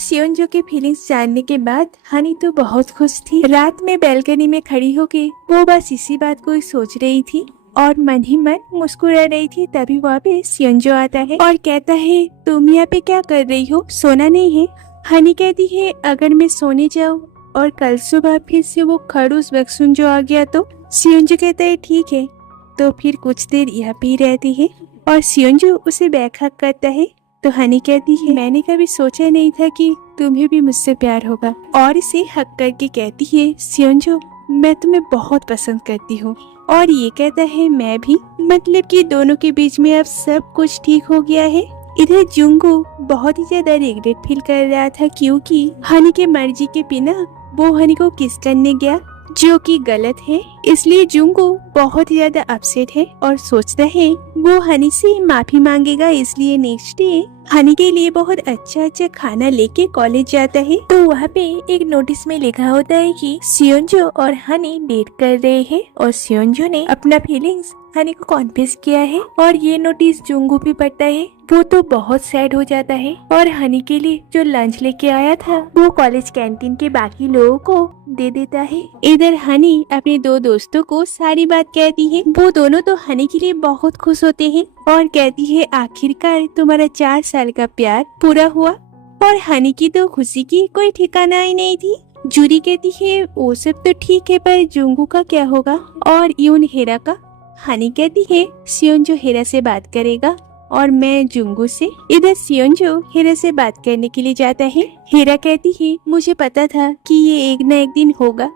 सियोंजो के फीलिंग्स जानने के बाद हनी तो बहुत खुश थी। रात में बैल्कनी में खड़ी होके वो बस इसी बात को ही सोच रही थी और मन ही मन मुस्कुरा रही थी। तभी वहाँ पे सियोंजो आता है और कहता है, तुम यहाँ पे क्या कर रही हो, सोना नहीं है? हनी कहती है, अगर मैं सोने जाऊँ और कल सुबह फिर से वो खड़ूस वक्सुंजो आ गया तो? सियोंजो कहता है, ठीक है। तो फिर कुछ देर यहाँ पे रहती है और सियोंजो उसे बैकहग करता है। तो हनी कहती है, मैंने कभी सोचा नहीं था कि तुम्हें भी मुझसे प्यार होगा, और इसे हक करके कहती है, सियोंजो मैं तुम्हें बहुत पसंद करती हूँ। और ये कहता है, मैं भी। मतलब कि दोनों के बीच में अब सब कुछ ठीक हो गया है। इधर जुंगू बहुत ही ज्यादा रिग्रेट फील कर रहा था क्योंकि हनी के मर्जी के बिना वो हनी को किस करने गया, जो कि गलत है। इसलिए जुंगू बहुत ही ज्यादा अपसेट है और सोचता है वो हनी से माफी मांगेगा। इसलिए नेक्स्ट डे हनी के लिए बहुत अच्छा खाना लेके कॉलेज जाता है। तो वहाँ पे एक नोटिस में लिखा होता है कि सियोंजो और हनी डेट कर रहे हैं और सियोंजो ने अपना फीलिंग्स हनी को कॉन्फेस किया है। और ये नोटिस जुंगू भी पढ़ता है। वो तो बहुत सैड हो जाता है और हनी के लिए जो लंच लेके आया था वो कॉलेज कैंटीन के बाकी लोगों को दे देता है। इधर हनी अपने दो दोस्तों को सारी बात कहती है। वो दोनों तो हनी के लिए बहुत खुश होते हैं और कहती है, आखिरकार तुम्हारा 4 साल का प्यार पूरा हुआ। और हनी की तो खुशी की कोई ठिकाना ही नहीं थी। जूरी कहती है, वो सब तो ठीक है, पर जुंगू का क्या होगा और यून हेरा का? हनी कहती है, सियोंजो हेरा से बात करेगा और मैं जुंगू से। इधर सियोंजो हेरा से बात करने के लिए जाता है। हेरा कहती है, मुझे पता था कि ये एक न एक दिन होगा,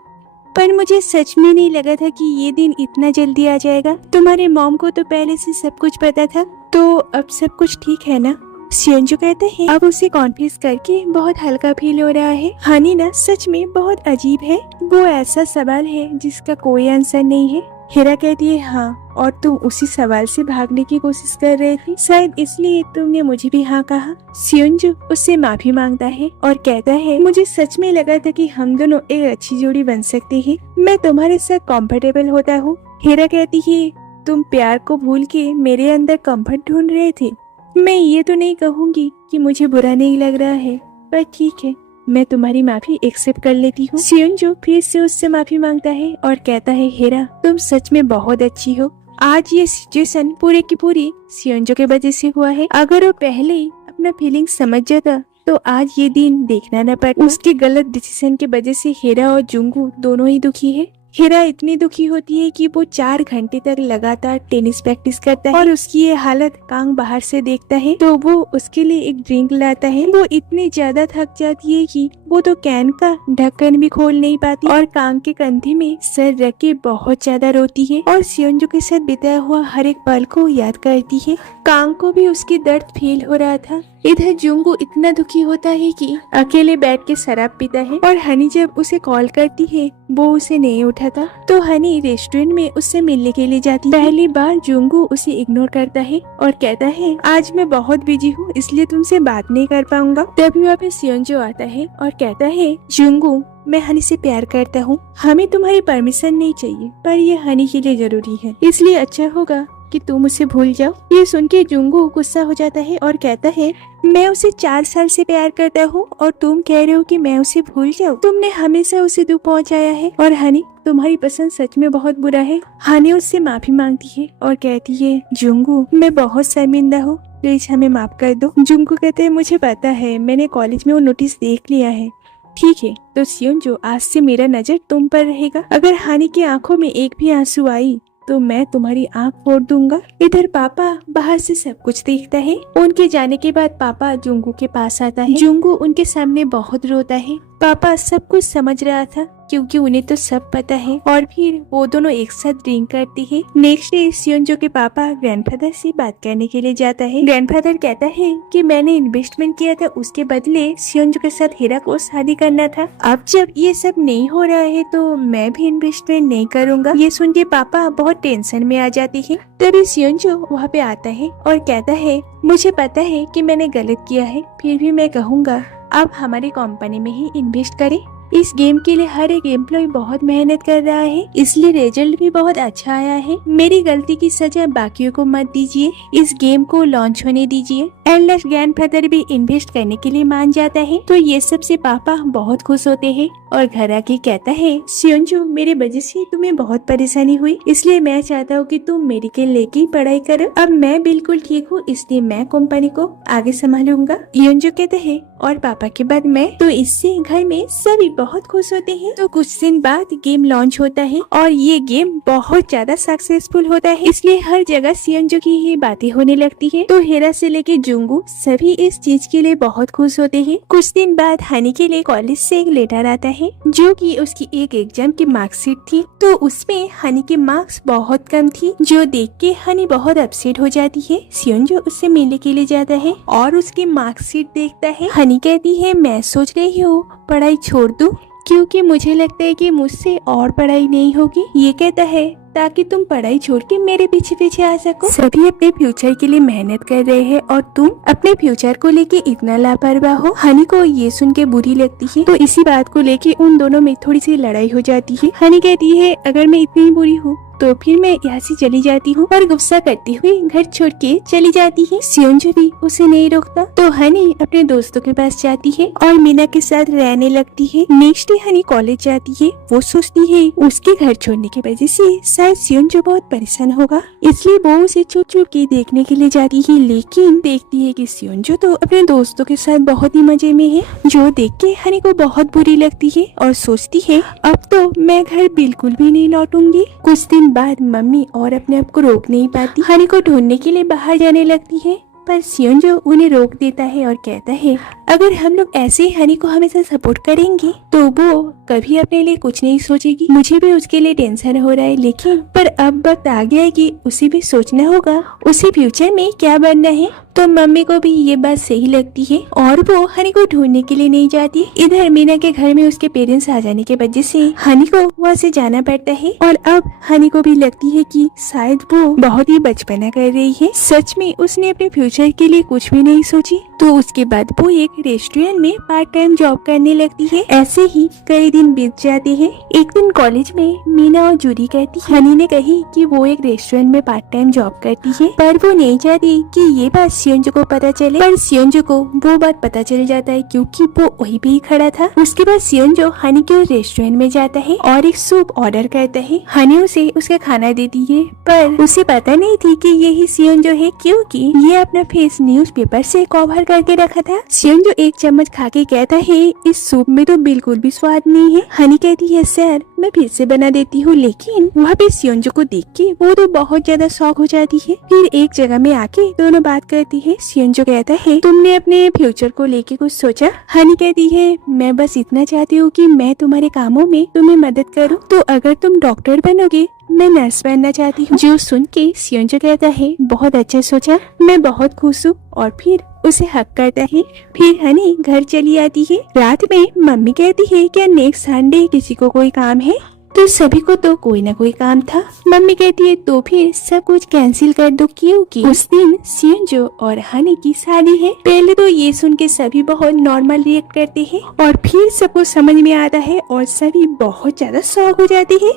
पर मुझे सच में नहीं लगा था कि ये दिन इतना जल्दी आ जाएगा। तुम्हारे मॉम को तो पहले से सब कुछ पता था, तो अब सब कुछ ठीक है ना? सियोंजो कहता है, अब उसे कॉन्फेस करके बहुत हल्का फील हो रहा है। हनी ना सच में बहुत अजीब है। वो ऐसा सवाल है जिसका कोई आंसर नहीं है। हेरा कहती है, हाँ, और तुम उसी सवाल से भागने की कोशिश कर रहे थे, शायद इसलिए तुमने मुझे भी हाँ कहा। सियोंजो उससे माफी मांगता है और कहता है, मुझे सच में लगा था कि हम दोनों एक अच्छी जोड़ी बन सकते हैं। मैं तुम्हारे साथ कंफर्टेबल होता हूँ। हेरा कहती है, तुम प्यार को भूल के मेरे अंदर कंफर्ट ढूंढ रहे थे। मैं ये तो नहीं कहूँगी कि मुझे बुरा नहीं लग रहा है, पर ठीक है, मैं तुम्हारी माफी एक्सेप्ट कर लेती हूँ। सियोंजो फिर से उससे माफी मांगता है और कहता है, हेरा तुम सच में बहुत अच्छी हो। आज ये सिचुएशन पूरे की पूरी सियोंजो के वजह से हुआ है। अगर वो पहले ही अपना फीलिंग समझ जाता तो आज ये दिन देखना न पड़ता। उसके गलत डिसीजन के वजह से हेरा और जुंगू दोनों ही दुखी है। हेरा इतनी दुखी होती है कि वो 4 घंटे तक लगातार टेनिस प्रैक्टिस करता है और उसकी ये हालत कांग बाहर से देखता है तो वो उसके लिए एक ड्रिंक लाता है। वो इतनी ज्यादा थक जाती है कि वो तो कैन का ढक्कन भी खोल नहीं पाती और कांग के कंधे में सर रख के बहुत ज्यादा रोती है और सियोंजो के साथ बिताया हुआ हर एक पल को याद करती है। कांग को भी उसकी दर्द फील हो रहा था। इधर जुंगू इतना दुखी होता है कि अकेले बैठ के शराब पीता है और हनी जब उसे कॉल करती है वो उसे नहीं उठाता। तो हनी रेस्टोरेंट में उससे मिलने के लिए जाती है। पहली बार जुंगू उसे इग्नोर करता है और कहता है, आज मैं बहुत बिजी हूँ इसलिए तुमसे बात नहीं कर पाऊंगा। तभी वहाँ पे सियोंजो आता है और कहता है, जुंगू मैं हनी से प्यार करता हूँ, हमें तुम्हारी परमिशन नहीं चाहिए, पर ये हनी के लिए जरूरी है, इसलिए अच्छा होगा कि तुम उसे भूल जाओ। ये सुन के जुंगू गुस्सा हो जाता है और कहता है, मैं उसे 4 साल से प्यार करता हूँ और तुम कह रहे हो कि मैं उसे भूल जाऊँ? तुमने हमेशा उसे दुख पहुँचाया है और हनी तुम्हारी पसंद सच में बहुत बुरा है। हनी उससे माफी मांगती है और कहती है, जुंगू मैं बहुत शर्मिंदा हूँ, प्लीज हमें माफ कर दो। जुंगू कहते हैं, मुझे पता है, मैंने कॉलेज में वो नोटिस देख लिया है। ठीक है, तो सियोंजो आज से मेरा नजर तुम पर रहेगा। अगर हनी की आंखों में एक भी आंसू आई तो मैं तुम्हारी आंख फोड़ दूंगा। इधर पापा बाहर से सब कुछ देखता है। उनके जाने के बाद पापा जुंगू के पास आता है। जुंगू उनके सामने बहुत रोता है। पापा सब कुछ समझ रहा था क्योंकि उन्हें तो सब पता है। और फिर वो दोनों एक साथ ड्रिंक करते हैं। नेक्स्ट डे सियोंजो के पापा ग्रैंडफादर से बात करने के लिए जाता है। ग्रैंडफादर कहता है कि मैंने इन्वेस्टमेंट किया था, उसके बदले सियोंजो के साथ हेरा को शादी करना था। अब जब ये सब नहीं हो रहा है तो मैं भी इन्वेस्टमेंट नहीं करूँगा। ये सुन के पापा बहुत टेंशन में आ जाती है। तभी सियोंजो वहाँ पे आता है और कहता है, मुझे पता है कि मैंने गलत किया है, फिर भी मैं कहूँगा अब हमारी कंपनी में ही इन्वेस्ट करें। इस गेम के लिए हर एक एम्प्लॉय बहुत मेहनत कर रहा है, इसलिए रिजल्ट भी बहुत अच्छा आया है। मेरी गलती की सजा बाकियों को मत दीजिए, इस गेम को लॉन्च होने दीजिए। एल्डर ग्रैंडफादर भी इन्वेस्ट करने के लिए मान जाता है, तो ये सब से पापा बहुत खुश होते हैं और घर आके कहता है, सियोंजो मेरे वजह से तुम्हें बहुत परेशानी हुई, इसलिए मैं चाहता हूँ कि तुम मेडिकल लेके पढ़ाई करो। अब मैं बिल्कुल ठीक हूँ, इसलिए मैं कंपनी को आगे संभालूंगा। योंजो कहते हैं, और पापा के बाद मैं, तो इससे घर में सभी बहुत खुश होते हैं। तो कुछ दिन बाद गेम लॉन्च होता है और ये गेम बहुत ज्यादा सक्सेसफुल होता है, इसलिए हर जगह सियोंजो की ही बातें होने लगती है। तो हेरा से लेके जुंगू सभी इस चीज के लिए बहुत खुश होते हैं। कुछ दिन बाद हनी के लिए कॉलेज से एक लेटर आता है जो कि उसकी एक एग्जाम की मार्कशीट थी। तो उसमें हनी के मार्क्स बहुत कम थी, जो देख के हनी बहुत अपसेट हो जाती है। सियोंजो उससे मिलने के लिए जाता है और उसकी मार्कशीट देखता है। हनी कहती है, मैं सोच रही हूँ पढ़ाई छोड़ दूं, क्योंकि मुझे लगता है कि मुझसे और पढ़ाई नहीं होगी। ये कहता है, ताकि तुम पढ़ाई छोड़ के मेरे पीछे पीछे आ सको। सभी अपने फ्यूचर के लिए मेहनत कर रहे हैं और तुम अपने फ्यूचर को लेके इतना लापरवाह हो। हनी को ये सुन के बुरी लगती है, तो इसी बात को लेके उन दोनों में थोड़ी सी लड़ाई हो जाती है। हनी कहती है, अगर मैं इतनी बुरी हूँ तो फिर मैं यहाँ से चली जाती हूँ, और गुस्सा करती हुई घर छोड़ के चली जाती है। सियोंजो भी उसे नहीं रोकता, तो हनी अपने दोस्तों के पास जाती है और मीना के साथ रहने लगती है। नेक्स्ट डे हनी कॉलेज जाती है। वो सोचती है उसके घर छोड़ने की वजह से शायद सियोंजो बहुत परेशान होगा, इसलिए वो उसे चुप चुप के देखने के लिए जाती है। लेकिन देखती है कि सियोंजो तो अपने दोस्तों के साथ बहुत ही मजे में है, जो देख के हनी को बहुत बुरी लगती है और सोचती है, अब तो मैं घर बिल्कुल भी नहीं लौटूंगी। कुछ दिन बाद मम्मी और अपने आप को रोक नहीं पाती, हनी को ढूंढने के लिए बाहर जाने लगती है, पर सियोंजो उन्हें रोक देता है और कहता है, अगर हम लोग ऐसे ही हनी को हमेशा सपोर्ट करेंगे तो वो कभी अपने लिए कुछ नहीं सोचेगी। मुझे भी उसके लिए टेंशन हो रहा है, लेकिन पर अब वक्त आ गया है कि उसे भी सोचना होगा उसे फ्यूचर में क्या बनना है। तो मम्मी को भी ये बात सही लगती है और वो हनी को ढूंढने के लिए नहीं जाती। इधर मीना के घर में उसके पेरेंट्स आ जाने के वजह से हनी को वहाँ से जाना पड़ता है, और अब हनी को भी लगती है कि शायद वो बहुत ही बचपना कर रही है। सच में उसने अपने फ्यूचर के लिए कुछ भी नहीं सोची। तो उसके बाद वो एक रेस्टोरेंट में पार्ट टाइम जॉब करने लगती है। ऐसे ही कई दिन बीत जाते हैं। एक दिन कॉलेज में मीना और जूरी कहती, हनी ने कही कि वो एक रेस्टोरेंट में पार्ट टाइम जॉब करती है, पर वो नहीं चाहती कि ये बात सियोंजो को पता चले। पर सियोंजो को वो बात पता चल जाता है, क्योंकि वो वहीं पे ही खड़ा था। उसके बाद सियोंजो हनी के रेस्टोरेंट में जाता है और एक सूप ऑर्डर करता है। हनी उसे उसका खाना देती है, पर उसे पता नहीं थी कि यही सियोंजो है, क्योंकि ये अपना फेस न्यूज़पेपर से कवर करके रखा था। सियोंजो एक चम्मच खा के कहता है, इस सूप में तो बिल्कुल भी स्वाद नहीं है। हनी कहती है, सर मैं फिर से बना देती हूँ, लेकिन वहाँ पे सियोंजो को देख के वो तो बहुत ज्यादा शॉक हो जाती है। फिर एक जगह में आके दोनों बात करती है। सियोंजो कहता है, तुमने अपने फ्यूचर को लेके कुछ सोचा? हनी कहती है, मैं बस इतना चाहती हूँ कि मैं तुम्हारे कामों में तुम्हें मदद करूँ, तो अगर तुम डॉक्टर बनोगे मैं नर्स बनना चाहती हूँ। जो सुन के सियोंजो कहता है, बहुत अच्छा सोचा, मैं बहुत खुश हूँ, और फिर उसे हक करता है। फिर हनी घर चली आती है। रात में मम्मी कहती है, क्या नेक्स्ट संडे किसी को कोई काम है? तो सभी को तो कोई ना कोई काम था। मम्मी कहती है, तो फिर सब कुछ कैंसिल कर दो, क्योंकि उस दिन सियोंजो और हनी की शादी है। पहले तो ये सुन के सभी बहुत नॉर्मल रिएक्ट करते हैं, और फिर सबको समझ में आता है और सभी बहुत ज्यादा शॉक हो जाते हैं।